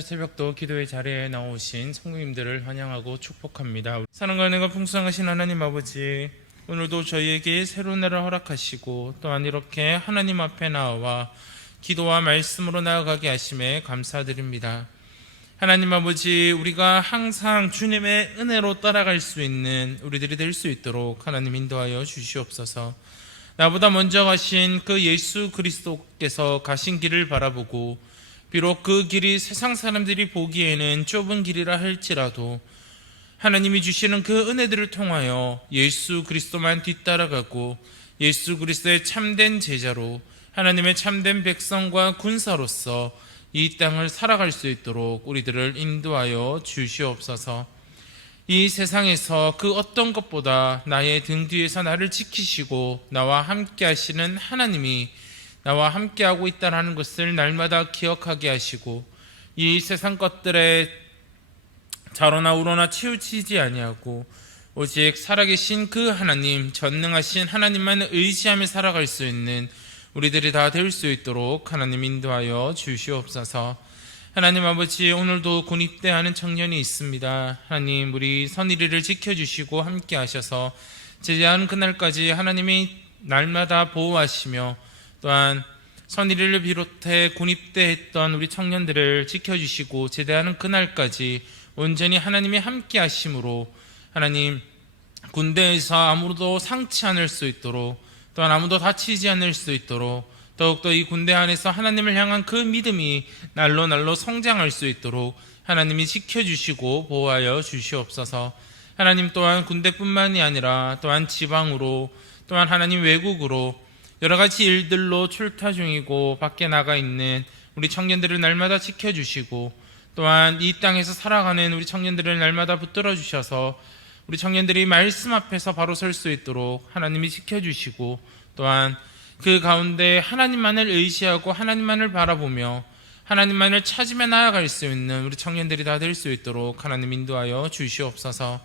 오늘 새벽도 기도의 자리에 나오신 성도님들을 환영하고 축복합니다. 사랑과 은혜가 풍성하신 하나님 아버지, 오늘도 저희에게 새로운 날을 허락하시고 또한 이렇게 하나님 앞에 나와 기도와 말씀으로 나아가게 하심에 감사드립니다. 하나님 아버지, 우리가 항상 주님의 은혜로 따라갈 수 있는 우리들이 될 수 있도록 하나님 인도하여 주시옵소서. 나보다 먼저 가신 그 예수 그리스도께서 가신 길을 바라보고 비록 그 길이 세상 사람들이 보기에는 좁은 길이라 할지라도 하나님이 주시는 그 은혜들을 통하여 예수 그리스도만 뒤따라가고 예수 그리스도의 참된 제자로 하나님의 참된 백성과 군사로서 이 땅을 살아갈 수 있도록 우리들을 인도하여 주시옵소서. 이 세상에서 그 어떤 것보다 나의 등 뒤에서 나를 지키시고 나와 함께 하시는 하나님이 나와 함께하고 있다는 것을 날마다 기억하게 하시고 이 세상 것들에 좌로나 우로나 치우치지 아니하고 오직 살아계신 그 하나님, 전능하신 하나님만 의지하며 살아갈 수 있는 우리들이 다 될 수 있도록 하나님 인도하여 주시옵소서. 하나님 아버지, 오늘도 군입대하는 청년이 있습니다. 하나님, 우리 선일이를 지켜주시고 함께 하셔서 제재하는 그날까지 하나님이 날마다 보호하시며 또한 선일이를 비롯해 군입대했던 우리 청년들을 지켜주시고 제대하는 그날까지 온전히 하나님이 함께 하심으로 하나님, 군대에서 아무도 상치 않을 수 있도록 또한 아무도 다치지 않을 수 있도록 더욱더 이 군대 안에서 하나님을 향한 그 믿음이 날로 성장할 수 있도록 하나님이 지켜주시고 보호하여 주시옵소서. 하나님, 또한 군대뿐만이 아니라 또한 지방으로 또한 하나님 외국으로 여러 가지 일들로 출타 중이고 밖에 나가 있는 우리 청년들을 날마다 지켜주시고 또한 이 땅에서 살아가는 우리 청년들을 날마다 붙들어 주셔서 우리 청년들이 말씀 앞에서 바로 설 수 있도록 하나님이 지켜주시고 또한 그 가운데 하나님만을 의지하고 하나님만을 바라보며 하나님만을 찾으며 나아갈 수 있는 우리 청년들이 다 될 수 있도록 하나님 인도하여 주시옵소서.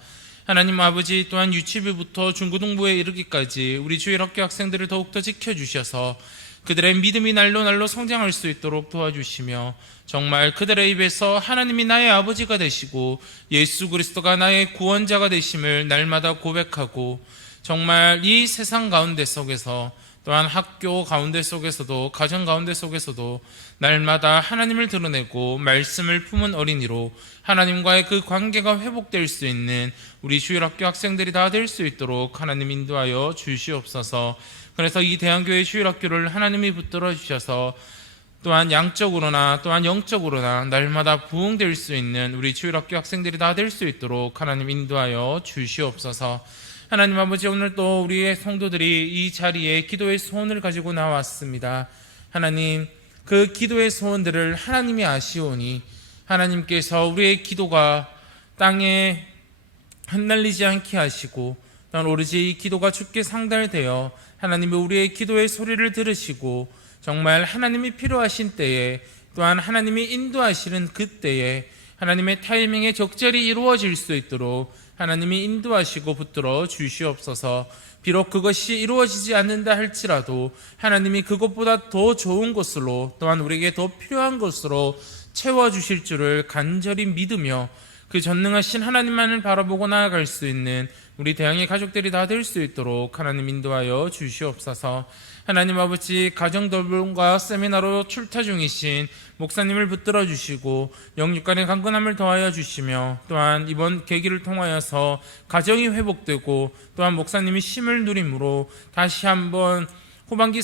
하나님 아버지, 또한 유치부부터 중고등부에 이르기까지 우리 주일 학교 학생들을 더욱더 지켜주셔서 그들의 믿음이 날로 성장할 수 있도록 도와주시며 정말 그들의 입에서 하나님이 나의 아버지가 되시고 예수 그리스도가 나의 구원자가 되심을 날마다 고백하고 정말 이 세상 가운데 속에서 또한 학교 가운데 속에서도 가정 가운데 속에서도 날마다 하나님을 드러내고 말씀을 품은 어린이로 하나님과의 그 관계가 회복될 수 있는 우리 주일학교 학생들이 다 될 수 있도록 하나님 인도하여 주시옵소서. 그래서 이 대한교회 주일학교를 하나님이 붙들어 주셔서 또한 양적으로나 또한 영적으로나 날마다 부흥될 수 있는 우리 주일학교 학생들이 다 될 수 있도록 하나님 인도하여 주시옵소서. 하나님 아버지, 오늘 또 우리의 성도들이 이 자리에 기도의 소원을 가지고 나왔습니다. 하나님, 그 기도의 소원들을 하나님이 아시오니 하나님께서 우리의 기도가 땅에 흩날리지 않게 하시고 또한 오로지 이 기도가 주께 상달되어 하나님이 우리의 기도의 소리를 들으시고 정말 하나님이 필요하신 때에 또한 하나님이 인도하시는 그때에 하나님의 타이밍에 적절히 이루어질 수 있도록 하나님이 인도하시고 붙들어 주시옵소서. 비록 그것이 이루어지지 않는다 할지라도 하나님이 그것보다 더 좋은 것으로 또한 우리에게 더 필요한 것으로 채워주실 줄을 간절히 믿으며 그 전능하신 하나님만을 바라보고 나아갈 수 있는 우리 대항의 가족들이 다 될 수 있도록 하나님 인도하여 주시옵소서. 하나님 아버지, 가정돌봄과 세미나로 출타 중이신 목사님을 붙들어 주시고 영육간의 강건함을 더하여 주시며 또한 이번 계기를 통하여서 가정이 회복되고 또한 목사님이 쉼을 누림으로 다시 한번 후반기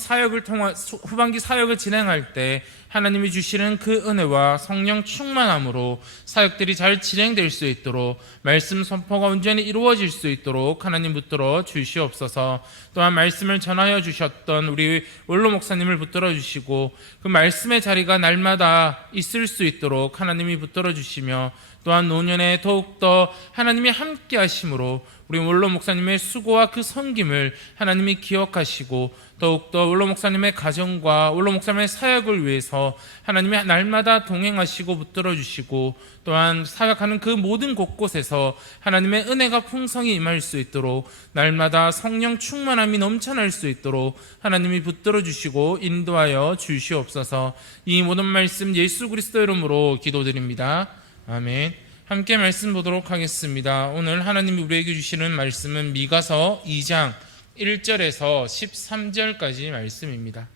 사역을 진행할 때 하나님이 주시는 그 은혜와 성령 충만함으로 사역들이 잘 진행될 수 있도록 말씀 선포가 온전히 이루어질 수 있도록 하나님 붙들어 주시옵소서. 또한 말씀을 전하여 주셨던 우리 원로 목사님을 붙들어 주시고 그 말씀의 자리가 날마다 있을 수 있도록 하나님이 붙들어 주시며 또한 노년에 더욱더 하나님이 함께 하심으로 우리 원로 목사님의 수고와 그 섬김을 하나님이 기억하시고 더욱더 원로 목사님의 가정과 원로 목사님의 사역을 위해서 하나님이 날마다 동행하시고 붙들어 주시고 또한 사역하는 그 모든 곳곳에서 하나님의 은혜가 풍성히 임할 수 있도록 날마다 성령 충만함이 넘쳐날 수 있도록 하나님이 붙들어 주시고 인도하여 주시옵소서. 이 모든 말씀 예수 그리스도 이름으로 기도드립니다. 아멘. 함께 말씀 보도록 하겠습니다. 오늘 하나님이 우리에게 주시는 말씀은 미가서 2장 1절에서 13절까지 말씀입니다.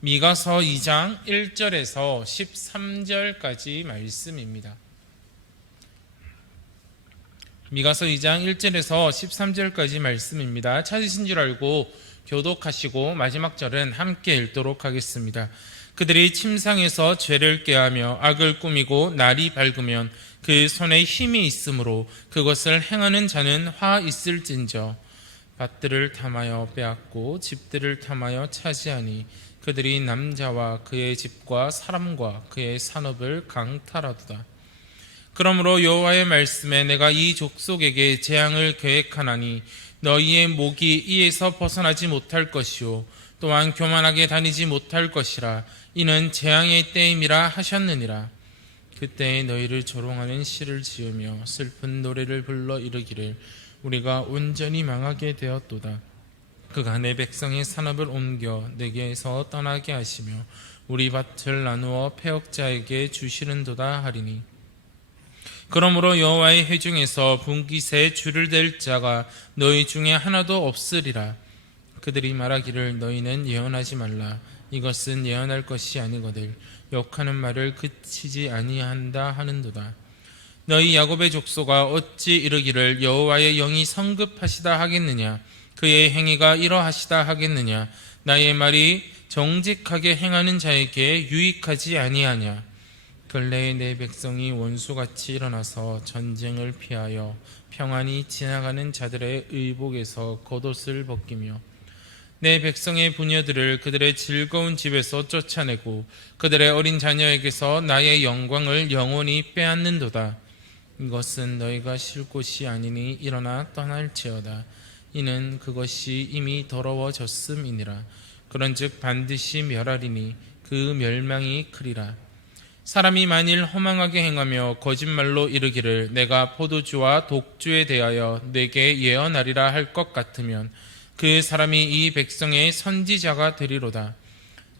미가서 2장 1절에서 13절까지 말씀입니다. 미가서 2장 1절에서 13절까지 말씀입니다. 찾으신 줄 알고 교독하시고 마지막 절은 함께 읽도록 하겠습니다. 그들이 침상에서 죄를 꾀하며 악을 꾸미고 날이 밝으면 그 손에 힘이 있으므로 그것을 행하는 자는 화 있을진저. 밭들을 탐하여 빼앗고 집들을 탐하여 차지하니 그들이 남자와 그의 집과 사람과 그의 산업을 강탈하도다. 그러므로 여호와의 말씀에 내가 이 족속에게 재앙을 계획하나니 너희의 목이 이에서 벗어나지 못할 것이요 또한 교만하게 다니지 못할 것이라. 이는 재앙의 때임이라 하셨느니라. 그때에 너희를 조롱하는 시를 지으며 슬픈 노래를 불러 이르기를 우리가 온전히 망하게 되었도다. 그가 내 백성의 산업을 옮겨 내게서 떠나게 하시며 우리 밭을 나누어 패역자에게 주시는도다 하리니. 그러므로 여호와의 회중에서 분깃에 줄을 댈 자가 너희 중에 하나도 없으리라. 그들이 말하기를 너희는 예언하지 말라. 이것은 예언할 것이 아니거늘 욕하는 말을 그치지 아니한다 하는도다. 너희 야곱의 족속아 어찌 이르기를 여호와의 영이 성급하시다 하겠느냐. 그의 행위가 이러하시다 하겠느냐. 나의 말이 정직하게 행하는 자에게 유익하지 아니하냐. 근래에 내 백성이 원수같이 일어나서 전쟁을 피하여 평안히 지나가는 자들의 의복에서 겉옷을 벗기며 내 백성의 부녀들을 그들의 즐거운 집에서 쫓아내고 그들의 어린 자녀에게서 나의 영광을 영원히 빼앗는도다. 이것은 너희가 쉴 곳이 아니니 일어나 떠날지어다. 이는 그것이 이미 더러워졌음이니라. 그런즉 반드시 멸하리니 그 멸망이 크리라. 사람이 만일 허망하게 행하며 거짓말로 이르기를 내가 포도주와 독주에 대하여 내게 예언하리라 할 것 같으면 그 사람이 이 백성의 선지자가 되리로다.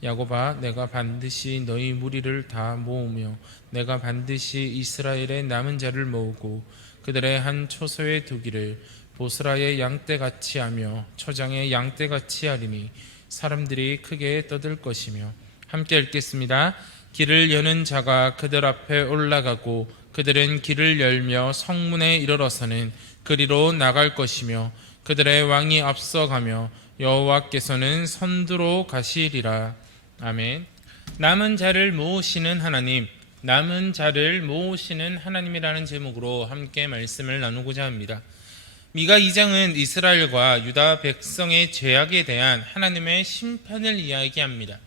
야곱아 내가 반드시 너희 무리를 다 모으며 내가 반드시 이스라엘의 남은 자를 모으고 그들의 한 초소에 두기를 보스라의 양떼같이 하며 초장의 양떼같이 하리니 사람들이 크게 떠들 것이며. 함께 읽겠습니다. 길을 여는 자가 그들 앞에 올라가고 그들은 길을 열며 성문에 이르러서는 그리로 나갈 것이며 그들의 왕이 앞서가며 여호와께서는 선두로 가시리라. 아멘. 남은 자를 모으시는 하나님, 남은 자를 모으시는 하나님이라는 제목으로 함께 말씀을 나누고자 합니다. 미가 2장은 이스라엘과 유다 백성의 죄악에 대한 하나님의 심판을 이야기합니다.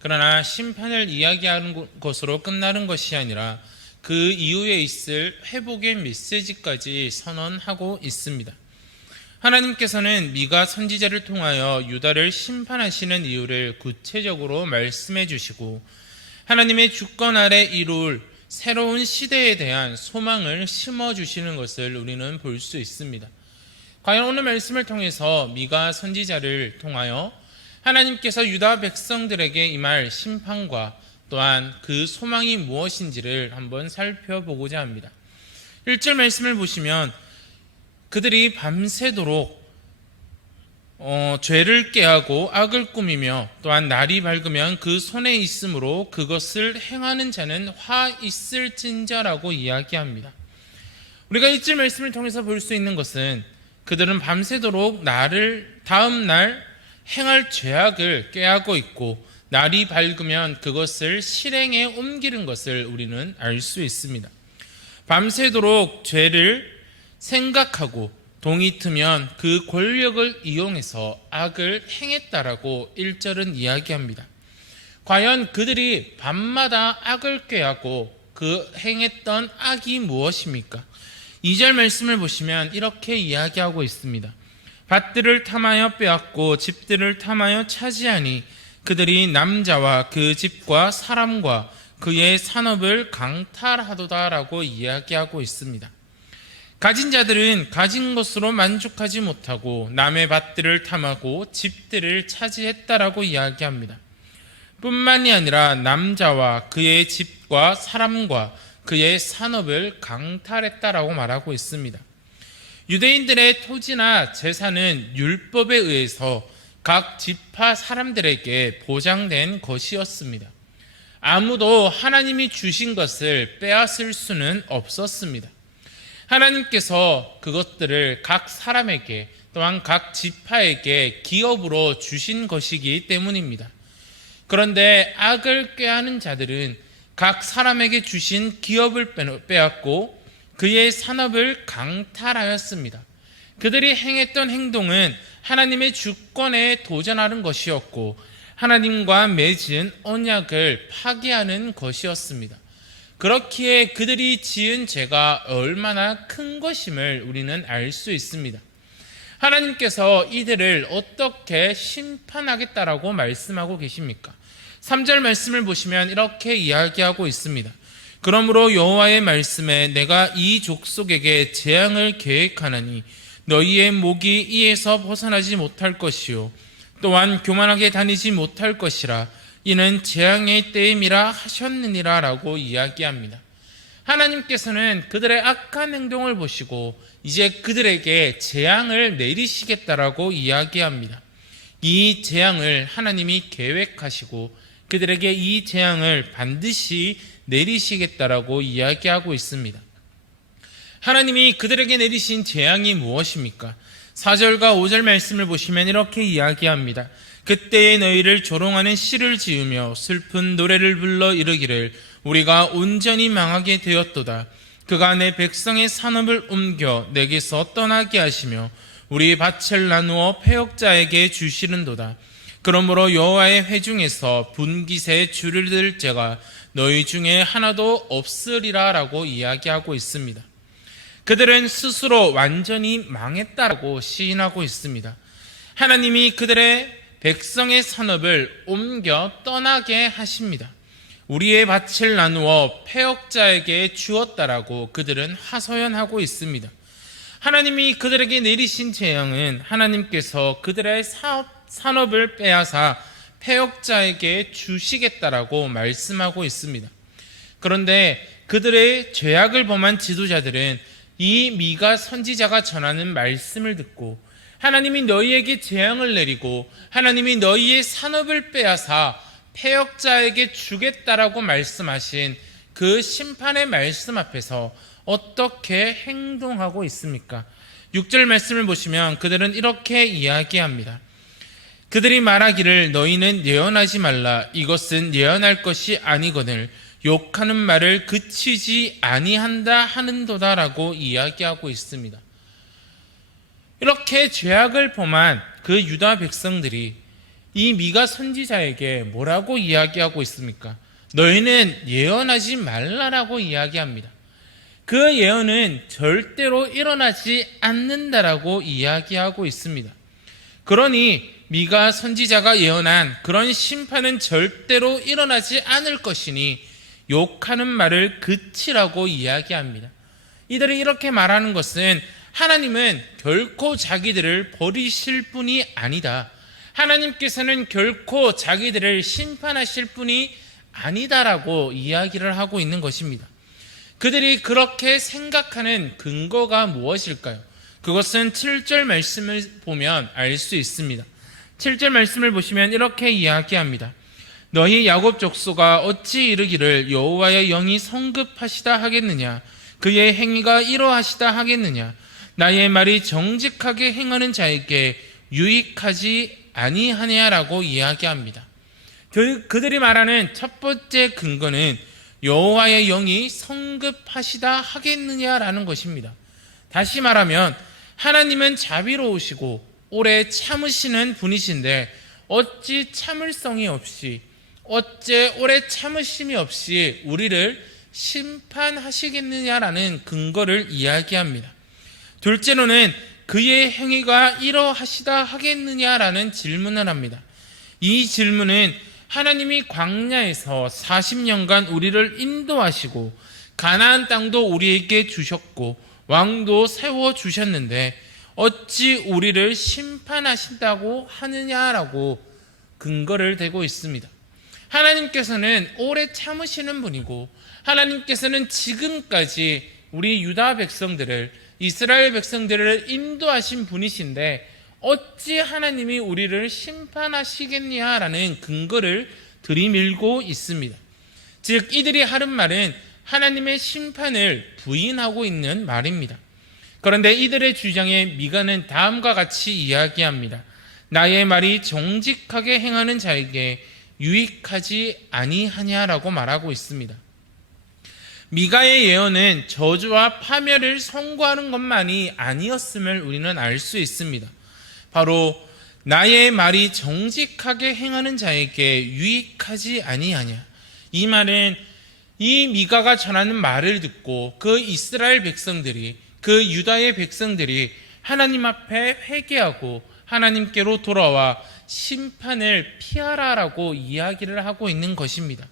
그러나 심판을 이야기하는 것으로 끝나는 것이 아니라 그 이후에 있을 회복의 메시지까지 선언하고 있습니다. 하나님께서는 미가 선지자를 통하여 유다를 심판하시는 이유를 구체적으로 말씀해 주시고 하나님의 주권 아래 이룰 새로운 시대에 대한 소망을 심어주시는 것을 우리는 볼 수 있습니다. 과연 오늘 말씀을 통해서 미가 선지자를 통하여 하나님께서 유다 백성들에게 임할 심판과 또한 그 소망이 무엇인지를 한번 살펴보고자 합니다. 1절 말씀을 보시면 그들이 밤새도록 죄를 꾀하고 악을 꾸미며 또한 날이 밝으면 그 손에 있으므로 그것을 행하는 자는 화 있을진저라고 이야기합니다. 우리가 1절 말씀을 통해서 볼 수 있는 것은 그들은 밤새도록 다음 날 행할 죄악을 꾀하고 있고 날이 밝으면 그것을 실행에 옮기는 것을 우리는 알 수 있습니다. 밤새도록 죄를 생각하고 동이 트면 그 권력을 이용해서 악을 행했다라고 1절은 이야기합니다. 과연 그들이 밤마다 악을 꾀하고 그 행했던 악이 무엇입니까? 2절 말씀을 보시면 이렇게 이야기하고 있습니다. 밭들을 탐하여 빼앗고 집들을 탐하여 차지하니 그들이 남자와 그 집과 사람과 그의 산업을 강탈하도다라고 이야기하고 있습니다. 가진 자들은 가진 것으로 만족하지 못하고 남의 밭들을 탐하고 집들을 차지했다라고 이야기합니다. 뿐만이 아니라 남자와 그의 집과 사람과 그의 산업을 강탈했다라고 말하고 있습니다. 유대인들의 토지나 재산은 율법에 의해서 각 지파 사람들에게 보장된 것이었습니다. 아무도 하나님이 주신 것을 빼앗을 수는 없었습니다. 하나님께서 그것들을 각 사람에게 또한 각 지파에게 기업으로 주신 것이기 때문입니다. 그런데 악을 꾀하는 자들은 각 사람에게 주신 기업을 빼앗고 그의 산업을 강탈하였습니다. 그들이 행했던 행동은 하나님의 주권에 도전하는 것이었고 하나님과 맺은 언약을 파기하는 것이었습니다. 그렇기에 그들이 지은 죄가 얼마나 큰 것임을 우리는 알 수 있습니다. 하나님께서 이들을 어떻게 심판하겠다라고 말씀하고 계십니까? 3절 말씀을 보시면 이렇게 이야기하고 있습니다. 그러므로 여호와의 말씀에 내가 이 족속에게 재앙을 계획하나니 너희의 목이 이에서 벗어나지 못할 것이요 또한 교만하게 다니지 못할 것이라 이는 재앙의 때임이라 하셨느니라 라고 이야기합니다. 하나님께서는 그들의 악한 행동을 보시고 이제 그들에게 재앙을 내리시겠다라고 이야기합니다. 이 재앙을 하나님이 계획하시고 그들에게 이 재앙을 반드시 내리시겠다라고 이야기하고 있습니다. 하나님이 그들에게 내리신 재앙이 무엇입니까? 4절과 5절 말씀을 보시면 이렇게 이야기합니다. 그때에 너희를 조롱하는 시를 지으며 슬픈 노래를 불러 이르기를 우리가 온전히 망하게 되었도다. 그가 내 백성의 산업을 옮겨 내게서 떠나게 하시며 우리 밭을 나누어 패역자에게 주시는도다. 그러므로 여호와의 회중에서 분깃에 줄을 들 자가 너희 중에 하나도 없으리라 라고 이야기하고 있습니다. 그들은 스스로 완전히 망했다라고 시인하고 있습니다. 하나님이 그들의 백성의 산업을 옮겨 떠나게 하십니다. 우리의 밭을 나누어 패역자에게 주었다라고 그들은 하소연하고 있습니다. 하나님이 그들에게 내리신 재앙은 하나님께서 그들의 산업을 빼앗아 패역자에게 주시겠다라고 말씀하고 있습니다. 그런데 그들의 죄악을 범한 지도자들은 이 미가 선지자가 전하는 말씀을 듣고 하나님이 너희에게 재앙을 내리고 하나님이 너희의 산업을 빼앗아 패역자에게 주겠다라고 말씀하신 그 심판의 말씀 앞에서 어떻게 행동하고 있습니까? 6절 말씀을 보시면 그들은 이렇게 이야기합니다. 그들이 말하기를 너희는 예언하지 말라. 이것은 예언할 것이 아니거늘 욕하는 말을 그치지 아니한다 하는도다라고 이야기하고 있습니다. 이렇게 죄악을 범한 그 유다 백성들이 이 미가 선지자에게 뭐라고 이야기하고 있습니까? 너희는 예언하지 말라라고 이야기합니다. 그 예언은 절대로 일어나지 않는다라고 이야기하고 있습니다. 그러니 미가 선지자가 예언한 그런 심판은 절대로 일어나지 않을 것이니 욕하는 말을 그치라고 이야기합니다. 이들이 이렇게 말하는 것은 하나님은 결코 자기들을 버리실 분이 아니다. 하나님께서는 결코 자기들을 심판하실 분이 아니다라고 이야기를 하고 있는 것입니다. 그들이 그렇게 생각하는 근거가 무엇일까요? 그것은 7절 말씀을 보면 알 수 있습니다. 7절 말씀을 보시면 이렇게 이야기합니다. 너희 야곱 족속아 어찌 이르기를 여호와의 영이 성급하시다 하겠느냐 그의 행위가 이러하시다 하겠느냐 나의 말이 정직하게 행하는 자에게 유익하지 아니하냐라고 이야기합니다. 그들이 말하는 첫 번째 근거는 여호와의 영이 성급하시다 하겠느냐라는 것입니다. 다시 말하면 하나님은 자비로우시고 오래 참으시는 분이신데 어찌 참을성이 없이 어째 오래 참으심이 없이 우리를 심판하시겠느냐라는 근거를 이야기합니다. 둘째로는 그의 행위가 이러하시다 하겠느냐라는 질문을 합니다. 이 질문은 하나님이 광야에서 40년간 우리를 인도하시고 가나안 땅도 우리에게 주셨고 왕도 세워주셨는데 어찌 우리를 심판하신다고 하느냐라고 근거를 대고 있습니다. 하나님께서는 오래 참으시는 분이고 하나님께서는 지금까지 우리 유다 백성들을, 이스라엘 백성들을 인도하신 분이신데 어찌 하나님이 우리를 심판하시겠냐라는 근거를 들이밀고 있습니다. 즉 이들이 하는 말은 하나님의 심판을 부인하고 있는 말입니다. 그런데 이들의 주장에 미가는 다음과 같이 이야기합니다. 나의 말이 정직하게 행하는 자에게 유익하지 아니하냐라고 말하고 있습니다. 미가의 예언은 저주와 파멸을 선고하는 것만이 아니었음을 우리는 알 수 있습니다. 바로 나의 말이 정직하게 행하는 자에게 유익하지 아니하냐. 이 말은 이 미가가 전하는 말을 듣고 그 이스라엘 백성들이, 그 유다의 백성들이 하나님 앞에 회개하고 하나님께로 돌아와 심판을 피하라라고 이야기를 하고 있는 것입니다.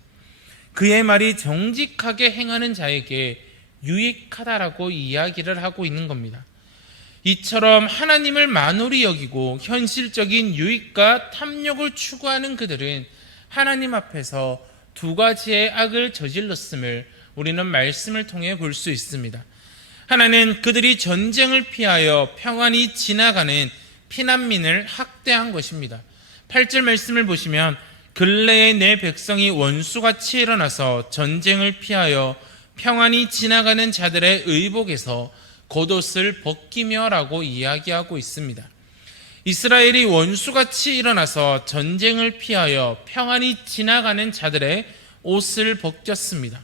그의 말이 정직하게 행하는 자에게 유익하다라고 이야기를 하고 있는 겁니다. 이처럼 하나님을 만홀히 여기고 현실적인 유익과 탐욕을 추구하는 그들은 하나님 앞에서 두 가지의 악을 저질렀음을 우리는 말씀을 통해 볼 수 있습니다. 하나는 그들이 전쟁을 피하여 평안히 지나가는 피난민을 학대한 것입니다. 8절 말씀을 보시면 근래에 내 백성이 원수같이 일어나서 전쟁을 피하여 평안히 지나가는 자들의 의복에서 겉옷을 벗기며 라고 이야기하고 있습니다. 이스라엘이 원수같이 일어나서 전쟁을 피하여 평안히 지나가는 자들의 옷을 벗겼습니다.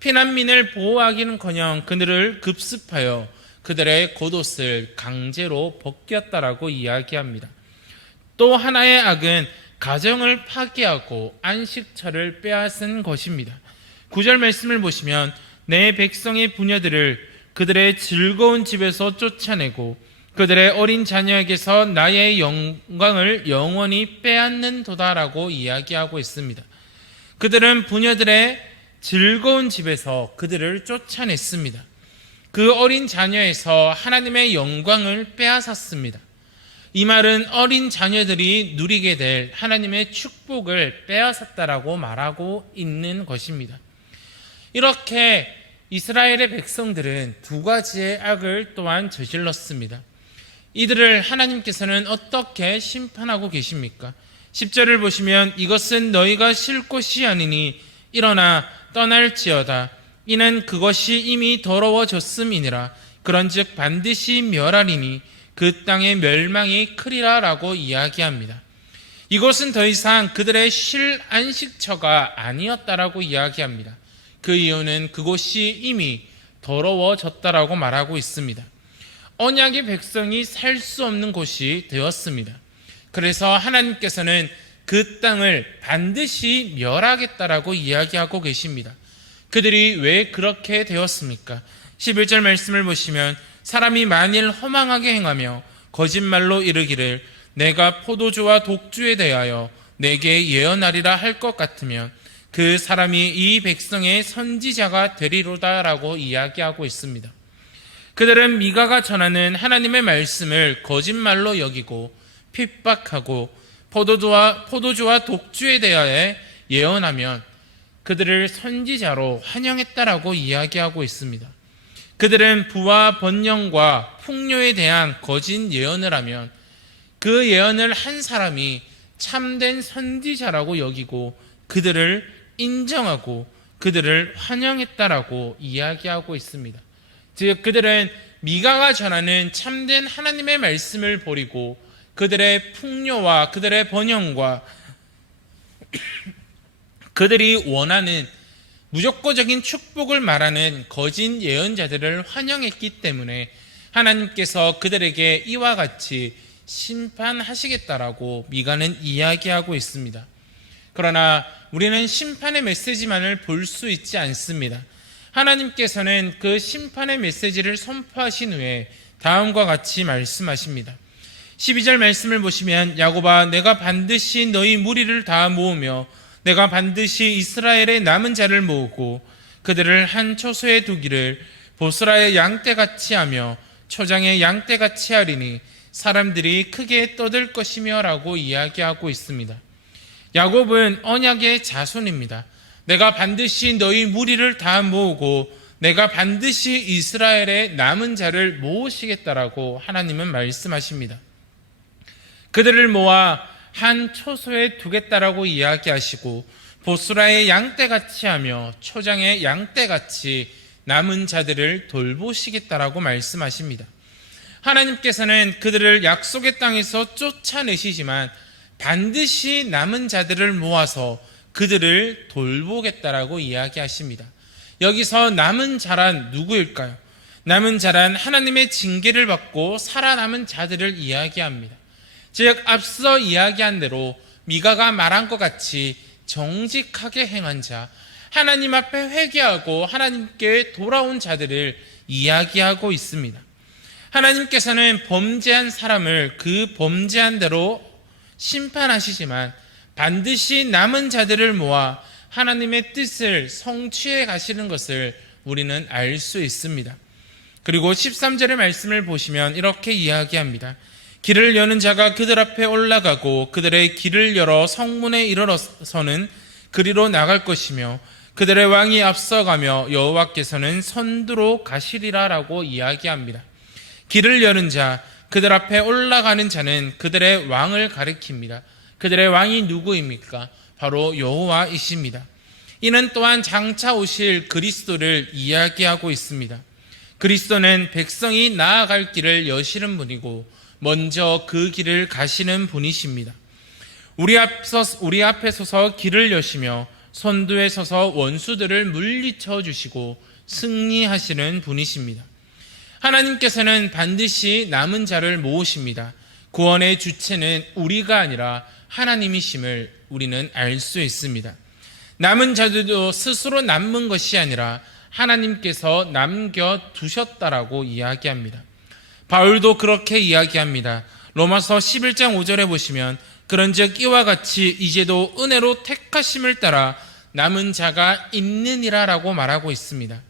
피난민을 보호하기는커녕 그들을 급습하여 그들의 겉옷을 강제로 벗겼다라고 이야기합니다. 또 하나의 악은 가정을 파괴하고 안식처를 빼앗은 것입니다. 9절 말씀을 보시면 내 백성의 부녀들을 그들의 즐거운 집에서 쫓아내고 그들의 어린 자녀에게서 나의 영광을 영원히 빼앗는도다라고 이야기하고 있습니다. 그들은 부녀들의 즐거운 집에서 그들을 쫓아냈습니다. 그 어린 자녀에서 하나님의 영광을 빼앗았습니다. 이 말은 어린 자녀들이 누리게 될 하나님의 축복을 빼앗았다라고 말하고 있는 것입니다. 이렇게 이스라엘의 백성들은 두 가지의 악을 또한 저질렀습니다. 이들을 하나님께서는 어떻게 심판하고 계십니까? 10절을 보시면 이것은 너희가 쉴 곳이 아니니 일어나 떠날지어다. 이는 그것이 이미 더러워졌음이니라. 그런즉 반드시 멸하리니 그 땅의 멸망이 크리라 라고 이야기합니다. 이것은 더 이상 그들의 쉴 안식처가 아니었다라고 이야기합니다. 그 이유는 그곳이 이미 더러워졌다라고 말하고 있습니다. 언약의 백성이 살 수 없는 곳이 되었습니다. 그래서 하나님께서는 그 땅을 반드시 멸하겠다라고 이야기하고 계십니다. 그들이 왜 그렇게 되었습니까? 11절 말씀을 보시면 사람이 만일 허망하게 행하며 거짓말로 이르기를 내가 포도주와 독주에 대하여 내게 예언하리라 할 것 같으면 그 사람이 이 백성의 선지자가 되리로다라고 이야기하고 있습니다. 그들은 미가가 전하는 하나님의 말씀을 거짓말로 여기고 핍박하고 포도주와 독주에 대하여 예언하면 그들을 선지자로 환영했다라고 이야기하고 있습니다. 그들은 부와 번영과 풍요에 대한 거짓 예언을 하면 그 예언을 한 사람이 참된 선지자라고 여기고 그들을 인정하고 그들을 환영했다라고 이야기하고 있습니다. 즉 그들은 미가가 전하는 참된 하나님의 말씀을 버리고 그들의 풍요와 그들의 번영과 그들이 원하는 무조건적인 축복을 말하는 거짓 예언자들을 환영했기 때문에 하나님께서 그들에게 이와 같이 심판하시겠다라고 미가는 이야기하고 있습니다. 그러나 우리는 심판의 메시지만을 볼 수 있지 않습니다. 하나님께서는 그 심판의 메시지를 선포하신 후에 다음과 같이 말씀하십니다. 12절 말씀을 보시면 야곱아 내가 반드시 너희 무리를 다 모으며 내가 반드시 이스라엘의 남은 자를 모으고 그들을 한 초소에 두기를 보스라의 양떼같이 하며 초장의 양떼같이 하리니 사람들이 크게 떠들 것이며 라고 이야기하고 있습니다. 야곱은 언약의 자손입니다. 내가 반드시 너희 무리를 다 모으고 내가 반드시 이스라엘의 남은 자를 모으시겠다라고 하나님은 말씀하십니다. 그들을 모아 한 초소에 두겠다라고 이야기하시고 보스라의 양떼같이 하며 초장의 양떼같이 남은 자들을 돌보시겠다라고 말씀하십니다. 하나님께서는 그들을 약속의 땅에서 쫓아내시지만 반드시 남은 자들을 모아서 그들을 돌보겠다라고 이야기하십니다. 여기서 남은 자란 누구일까요? 남은 자란 하나님의 징계를 받고 살아남은 자들을 이야기합니다. 즉 앞서 이야기한 대로 미가가 말한 것 같이 정직하게 행한 자, 하나님 앞에 회개하고 하나님께 돌아온 자들을 이야기하고 있습니다. 하나님께서는 범죄한 사람을 그 범죄한 대로 심판하시지만 반드시 남은 자들을 모아 하나님의 뜻을 성취해 가시는 것을 우리는 알 수 있습니다. 그리고 13절의 말씀을 보시면 이렇게 이야기합니다. 길을 여는 자가 그들 앞에 올라가고 그들의 길을 열어 성문에 이르러서는 그리로 나갈 것이며 그들의 왕이 앞서가며 여호와께서는 선두로 가시리라 라고 이야기합니다. 길을 여는 자, 그들 앞에 올라가는 자는 그들의 왕을 가리킵니다. 그들의 왕이 누구입니까? 바로 여호와이십니다. 이는 또한 장차 오실 그리스도를 이야기하고 있습니다. 그리스도는 백성이 나아갈 길을 여시는 분이고 먼저 그 길을 가시는 분이십니다. 우리 앞에 서서 길을 여시며 선두에 서서 원수들을 물리쳐 주시고 승리하시는 분이십니다. 하나님께서는 반드시 남은 자를 모으십니다. 구원의 주체는 우리가 아니라 하나님이심을 우리는 알 수 있습니다. 남은 자들도 스스로 남은 것이 아니라 하나님께서 남겨두셨다라고 이야기합니다. 바울도 그렇게 이야기합니다. 로마서 11장 5절에 보시면 그런즉 이와 같이 이제도 은혜로 택하심을 따라 남은 자가 있느니라 라고 말하고 있습니다.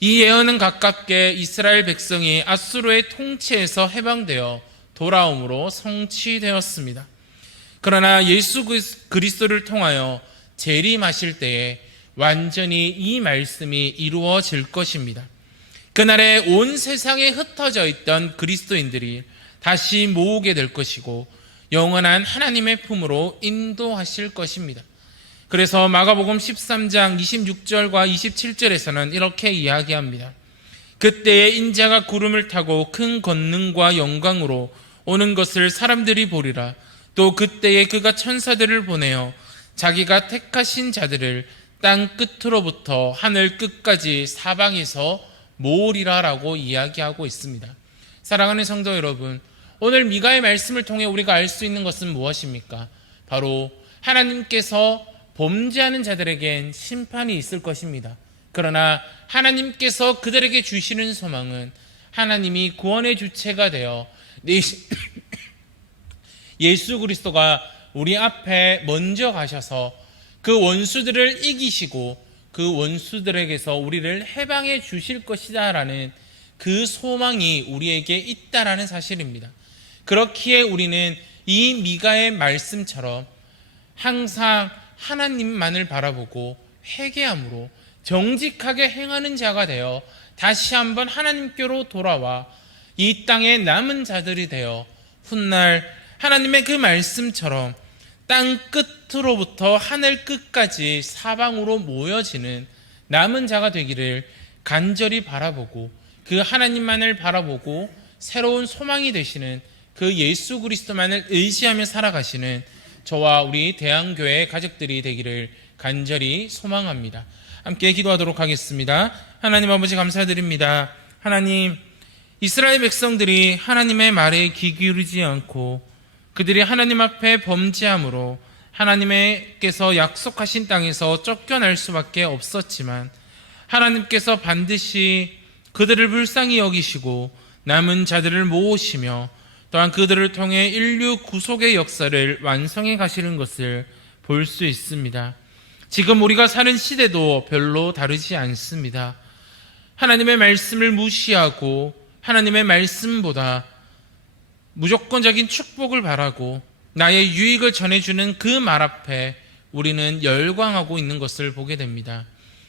이 예언은 가깝게 이스라엘 백성이 아수르의 통치에서 해방되어 돌아옴으로 성취되었습니다. 그러나 예수 그리스도를 통하여 재림하실 때에 완전히 이 말씀이 이루어질 것입니다. 그날에 온 세상에 흩어져 있던 그리스도인들이 다시 모으게 될 것이고 영원한 하나님의 품으로 인도하실 것입니다. 그래서 마가복음 13장 26절과 27절에서는 이렇게 이야기합니다. 그때에 인자가 구름을 타고 큰 권능과 영광으로 오는 것을 사람들이 보리라. 또 그때에 그가 천사들을 보내어 자기가 택하신 자들을 땅 끝으로부터 하늘 끝까지 사방에서 모으리라 라고 이야기하고 있습니다. 사랑하는 성도 여러분, 오늘 미가의 말씀을 통해 우리가 알 수 있는 것은 무엇입니까? 바로 하나님께서 범죄하는 자들에겐 심판이 있을 것입니다. 그러나 하나님께서 그들에게 주시는 소망은 하나님이 구원의 주체가 되어 예수 그리스도가 우리 앞에 먼저 가셔서 그 원수들을 이기시고 그 원수들에게서 우리를 해방해 주실 것이다 라는 그 소망이 우리에게 있다라는 사실입니다. 그렇기에 우리는 이 미가의 말씀처럼 항상 하나님만을 바라보고 회개함으로 정직하게 행하는 자가 되어 다시 한번 하나님께로 돌아와 이 땅에 남은 자들이 되어 훗날 하나님의 그 말씀처럼 땅 끝으로부터 하늘 끝까지 사방으로 모여지는 남은 자가 되기를 간절히 바라보고 그 하나님만을 바라보고 새로운 소망이 되시는 그 예수 그리스도만을 의지하며 살아가시는 저와 우리 대한교회 가족들이 되기를 간절히 소망합니다. 함께 기도하도록 하겠습니다. 하나님 아버지 감사드립니다. 하나님, 이스라엘 백성들이 하나님의 말에 귀 기울이지 않고 그들이 하나님 앞에 범죄함으로 하나님께서 약속하신 땅에서 쫓겨날 수밖에 없었지만 하나님께서 반드시 그들을 불쌍히 여기시고 남은 자들을 모으시며 또한 그들을 통해 인류 구속의 역사를 완성해 가시는 것을 볼 볼 수 있습니다. 지금 우리가 사는 시대도 별로 다르지 않습니다. 하나님의 말씀을 무시하고 하나님의 말씀보다 무조건적인 축복을 바라고 나의 유익을 전해주는 그 말 앞에 우리는 열광하고 있는 것을 보게 됩니다.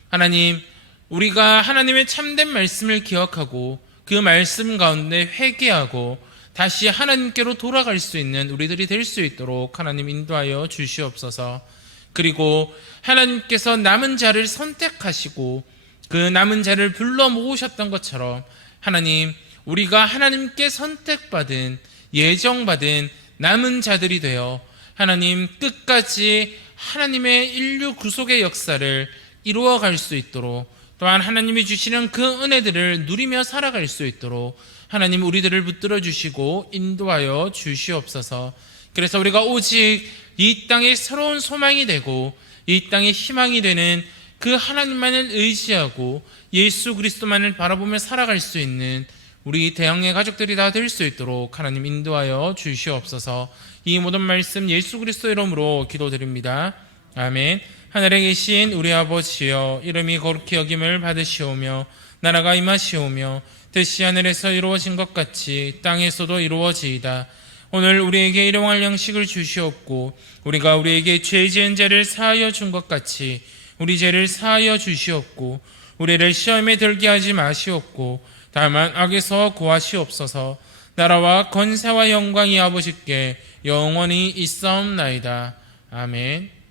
하나님, 우리가 하나님의 참된 말씀을 기억하고 그 말씀 가운데 회개하고 다시 하나님께로 돌아갈 수 있는 우리들이 될 수 있도록 하나님 인도하여 주시옵소서. 그리고 하나님께서 남은 자를 선택하시고 그 남은 자를 불러 모으셨던 것처럼 하나님, 우리가 하나님께 선택받은 예정받은 남은 자들이 되어 하나님 끝까지 하나님의 인류 구속의 역사를 이루어갈 수 있도록, 또한 하나님이 주시는 그 은혜들을 누리며 살아갈 수 있도록 하나님 우리들을 붙들어 주시고 인도하여 주시옵소서. 그래서 우리가 오직 이 땅의 새로운 소망이 되고 이 땅의 희망이 되는 그 하나님만을 의지하고 예수 그리스도만을 바라보며 살아갈 수 있는 우리 대형의 가족들이 다 될 수 있도록 하나님 인도하여 주시옵소서. 이 모든 말씀 예수 그리스도 이름으로 기도드립니다. 아멘. 하늘에 계신 우리 아버지여, 이름이 거룩히 여김을 받으시오며 나라가 임하시오며 뜻이 하늘에서 이루어진 것 같이 땅에서도 이루어지이다. 오늘 우리에게 일용할 양식을 주시옵고 우리가 우리에게 죄 지은 자를 사하여 준 것 같이 우리 죄를 사하여 주시옵고 우리를 시험에 들게 하지 마시옵고 다만 악에서 구하시옵소서. 나라와 권세와 영광이 아버지께 영원히 있사옵나이다. 아멘.